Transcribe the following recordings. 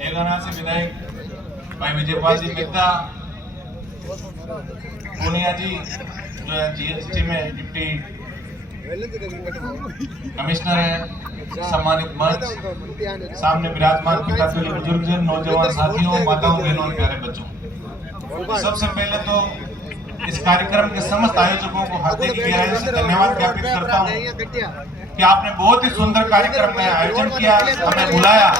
तेलंगाना से विधायक भाई विजयपाल जी मेहता, पूनिया जी जो है जीएसटी में डिप्टी कमिश्नर है, सम्मानित मंच, सामने विराजमान पिता बुजुर्ग जन, नौजवान साथियों, माताओं, बहनों और प्यारे बच्चों, सबसे पहले तो इस कार्यक्रम के समस्त आयोजकों को हृदय की गहराई से धन्यवाद ज्ञापित करता हूँ कि आपने बहुत ही सुंदर कार्यक्रम में आयोजन किया, हमें बुलाया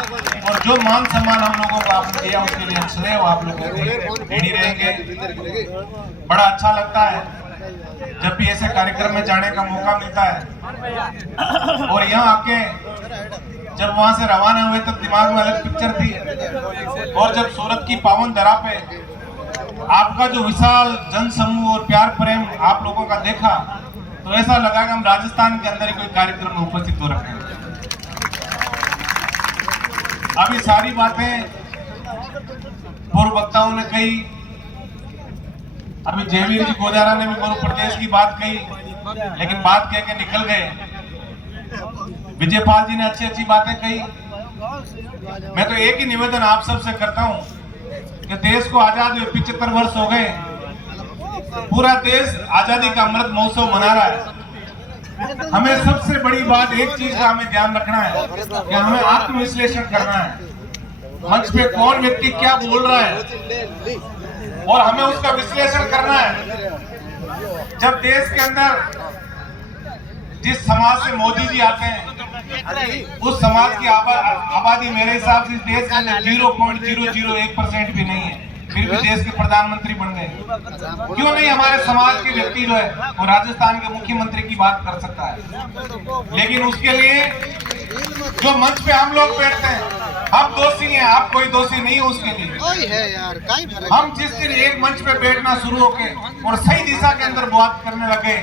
और जो मान सम्मान हम लोगों को आपने दिया उसके लिए हम सदैव आप लोगों के ऋणी रहेंगे। बड़ा अच्छा लगता है जब भी ऐसे कार्यक्रम में जाने का मौका मिलता है और यहाँ आके जब वहां से रवाना हुए तो दिमाग में अलग पिक्चर थी और जब सूरत की पावन धरा पे आपका जो विशाल जन समूह और प्यार प्रेम आप लोगों का देखा तो ऐसा लगा कि हम राजस्थान के अंदर ही कोई कार्यक्रम में उपस्थित हो रखे हैं। अभी सारी बातें पूर्व वक्ताओं ने कही, अभी जयवीर जी गोजारा ने भी मध्य प्रदेश की बात कही, लेकिन बात कह के निकल गए। विजयपाल जी ने अच्छी अच्छी बातें कही। मैं तो एक ही निवेदन आप सबसे करता हूं कि देश को आजाद हुए 75 वर्ष हो गए, पूरा देश आजादी का अमृत महोत्सव मना रहा है। हमें सबसे बड़ी बात एक चीज का हमें ध्यान रखना है कि हमें आत्मविश्लेषण करना है, मंच पे कौन व्यक्ति क्या बोल रहा है और हमें उसका विश्लेषण करना है। जब देश के अंदर जिस समाज से मोदी जी आते हैं उस समाज की आबादी मेरे हिसाब से इस देश के अंदर 0.001% भी नहीं है, फिर भी देश के प्रधानमंत्री बन गए। क्यों नहीं हमारे समाज के व्यक्ति जो है वो राजस्थान के मुख्यमंत्री की बात कर सकता है? लेकिन उसके लिए जो मंच पे हम लोग बैठते हैं, हम दोषी हैं, आप कोई दोषी नहीं हो उसके लिए। हम जिस दिन एक मंच पे बैठना शुरू होके और सही दिशा के अंदर बात करने लगे,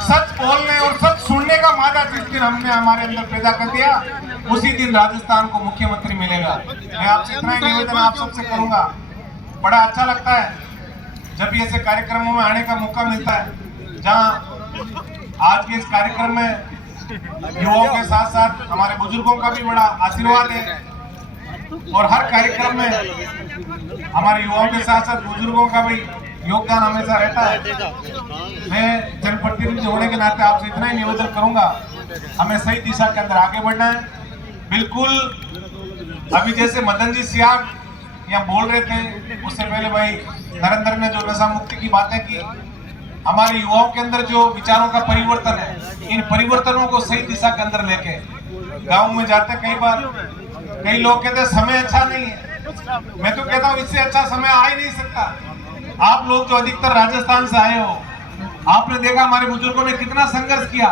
सच बोलने और सच सुनने का मादा जिस दिन हमने हमारे अंदर पैदा कर दिया, उसी दिन राजस्थान को मुख्यमंत्री मिलेगा। मैं आपसे इतना ही निवेदन आप सबसे करूंगा। बड़ा अच्छा लगता है जब भी ऐसे कार्यक्रमों में आने का मौका मिलता है जहां आज के इस कार्यक्रम में युवाओं के साथ साथ हमारे बुजुर्गों का भी बड़ा आशीर्वाद है और हर कार्यक्रम में हमारे युवाओं के साथ साथ बुजुर्गों का भी योगदान हमेशा रहता है। मैं जनप्रतिनिधि होने के नाते आपसे इतना ही निवेदन करूंगा, हमें सही दिशा के अंदर आगे बढ़ना है। बिल्कुल अभी जैसे मदन जी सियाग यहाँ बोल रहे थे, उससे पहले भाई नरेंद्र ने जो नशा मुक्ति की बातें की, हमारे युवाओं के अंदर जो विचारों का परिवर्तन है, इन परिवर्तनों को सही दिशा के अंदर लेके गाँव में जाते कई बार कई लोग कहते हैं समय अच्छा नहीं है। मैं तो कहता हूँ इससे अच्छा समय आ ही नहीं सकता। आप लोग जो अधिकतर राजस्थान से आए हो, आपने देखा हमारे बुजुर्गों ने कितना संघर्ष किया,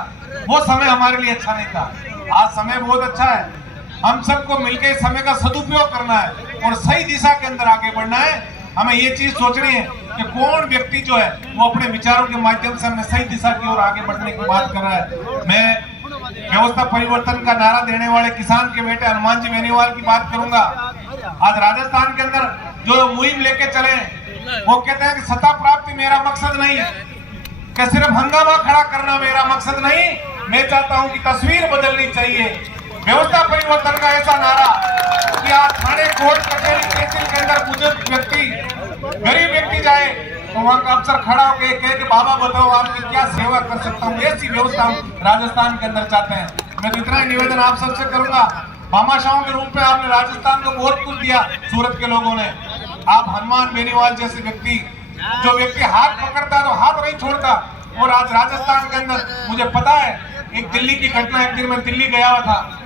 वो समय हमारे लिए अच्छा नहीं था। आज समय बहुत अच्छा है, हम सबको मिलकर इस समय का सदुपयोग करना है और सही दिशा के अंदर आगे बढ़ना है। हमें ये चीज सोचनी है कि कौन व्यक्ति जो है वो अपने विचारों के माध्यम से हमें सही दिशा की ओर आगे बढ़ने की बात कर रहा है। मैं व्यवस्था परिवर्तन का नारा देने वाले किसान के बेटे हनुमान जी बेनीवाल की बात करूंगा। आज राजस्थान के अंदर जो मुहिम लेके चले, वो कहते हैं कि सत्ता प्राप्ति मेरा मकसद नहीं, कि सिर्फ हंगामा खड़ा करना मेरा मकसद नहीं, मैं चाहता हूं कि तस्वीर बदलनी चाहिए। व्यवस्था परिवर्तन का ऐसा नारा कि आज थाने कोर्ट कचहरी तहसील के अंदर बुजुर्ग व्यक्ति गरीब व्यक्ति जाए तो वहां का अफसर खड़ा होकर कहे कि बाबा बताओ आपकी क्या सेवा कर सकता हूँ, ऐसी व्यवस्था हम राजस्थान के अंदर चाहते हैं। मैं तो इतना ही निवेदन आप सबसे करूंगा, भामाशाहों के रूप में आपने राजस्थान को बहुत कुछ दिया सूरत के लोगों ने। आप हनुमान बेनीवाल जैसे व्यक्ति, जो व्यक्ति हाथ पकड़ता तो हाथ नहीं छोड़ता, और आज राजस्थान के अंदर मुझे पता है एक दिल्ली की घटना, एक दिन मैं दिल्ली गया हुआ था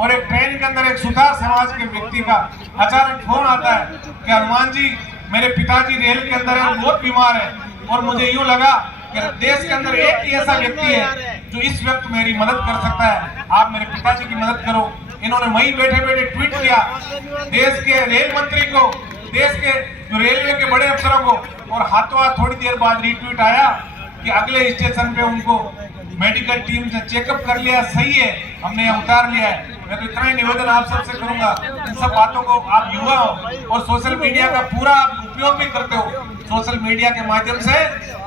और एक ट्रेन के अंदर एक सुधार समाज के व्यक्ति का अचानक फोन आता है कि हनुमान जी मेरे पिताजी रेल के अंदर है, बहुत बीमार है, और मुझे यूं लगा कि देश के अंदर एक ही ऐसा व्यक्ति है जो इस वक्त मेरी मदद कर सकता है, आप मेरे पिताजी की मदद करो। इन्होंने वहीं बैठे बैठे ट्वीट किया देश के रेल मंत्री को, देश के जो रेलवे के बड़े अफसरों को, और हाथों हाथ थोड़ी देर बाद रीट्वीट आया कि अगले स्टेशन पे उनको मेडिकल टीम से चेकअप कर लिया, सही है, हमने यहाँ उतार लिया है। मैं तो इतना ही निवेदन आप सबसे करूंगा, इन सब बातों को आप युवा हो और सोशल मीडिया का पूरा आप उपयोग भी करते हो। सोशल मीडिया के माध्यम से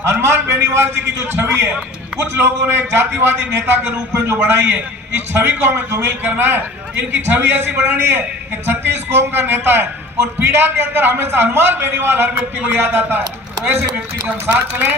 हनुमान बेनीवाल जी की जो छवि है, कुछ लोगों ने एक जातिवादी नेता के रूप में जो बनाई है, इस छवि को हमें धूमिल करना है। इनकी छवि ऐसी बनानी है कि 36 कौम का नेता है और पीड़ा के अंदर हमेशा हनुमान बेनीवाल हर व्यक्ति को याद आता है। तो ऐसे व्यक्ति के हम साथ चलें।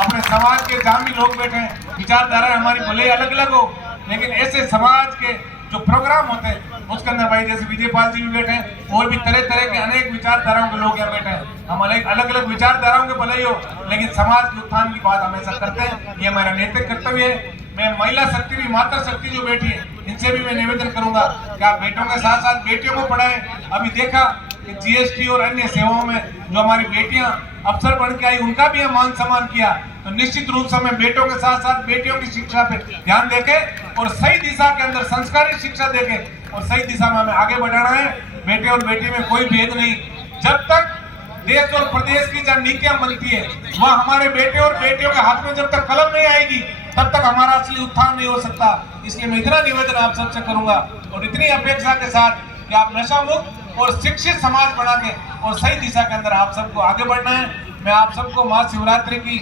अपने समाज के जहाँ भी लोग बैठे हैं, विचारधाराएं हमारी भले अलग अलग हो, लेकिन ऐसे समाज के जो प्रोग्राम होते हैं उसके अंदर भाई जैसे विजयपाल जी भी बैठे हैं और भी तरह तरह के अनेक विचारधाराओं के लोग यहाँ बैठे हैं। हम अलग अलग विचारधाराओं के भले ही हो, लेकिन समाज के उत्थान की बात हमेशा करते हैं। ये हमारा नैतिक कर्तव्य है। मैं महिला शक्ति भी, मातृ शक्ति जो बैठी है, इनसे भी मैं निवेदन करूंगा कि आप बेटों के साथ साथ बेटियों को पढ़ाएं। अभी देखा कि जीएसटी और अन्य सेवाओं में जो हमारी बेटियां अफसर बन के आई, उनका भी हम मान सम्मान किया। तो निश्चित रूप से हमें बेटों के साथ साथ बेटियों की शिक्षा पे ध्यान देके और सही दिशा के अंदर संस्कारी शिक्षा देके और सही दिशा में हमें आगे बढ़ाना है। बेटे और बेटी में कोई भेद नहीं। जब तक देश और प्रदेश की जब नीतियां बनती है, वह हमारे बेटे और बेटियों के हाथ में जब तक कलम नहीं आएगी, तब तक हमारा असली उत्थान नहीं हो सकता। इसलिए मैं इतना निवेदन आप सबसे करूंगा और इतनी अपेक्षा के साथ कि आप नशा मुक्त और शिक्षित समाज बना के और सही दिशा के अंदर आप सबको आगे बढ़ना है। मैं आप सबको महाशिवरात्रि की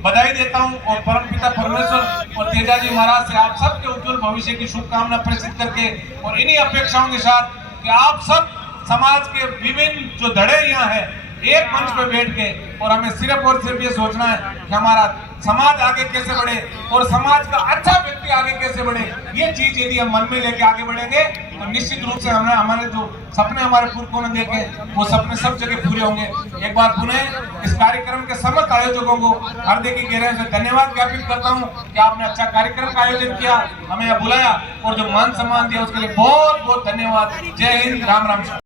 बधाई देता हूं और परमपिता परमेश्वर और तेजाजी महाराज से आप सबके उज्जवल भविष्य की शुभकामना प्रेषित करके और इन्हीं अपेक्षाओं के साथ कि आप सब समाज के विभिन्न जो धड़े यहाँ हैं, एक मंच पे बैठ के और हमें सिर्फ और सिर्फ ये सोचना है कि हमारा समाज आगे कैसे बढ़े और समाज का अच्छा व्यक्ति आगे कैसे बढ़े। ये चीज यदि हम मन में लेके आगे बढ़ेंगे तो निश्चित रूप से हमारे जो सपने हमारे पुरखों ने देखे, वो सपने सब जगह पूरे होंगे। एक बार पुनः इस कार्यक्रम के समस्त आयोजकों को हार्दिक गहराई से धन्यवाद ज्ञापित करता हूँ कि आपने अच्छा कार्यक्रम का आयोजन किया, हमें यहाँ बुलाया और जो मान सम्मान दिया उसके लिए बहुत बहुत धन्यवाद। जय हिंद, राम राम।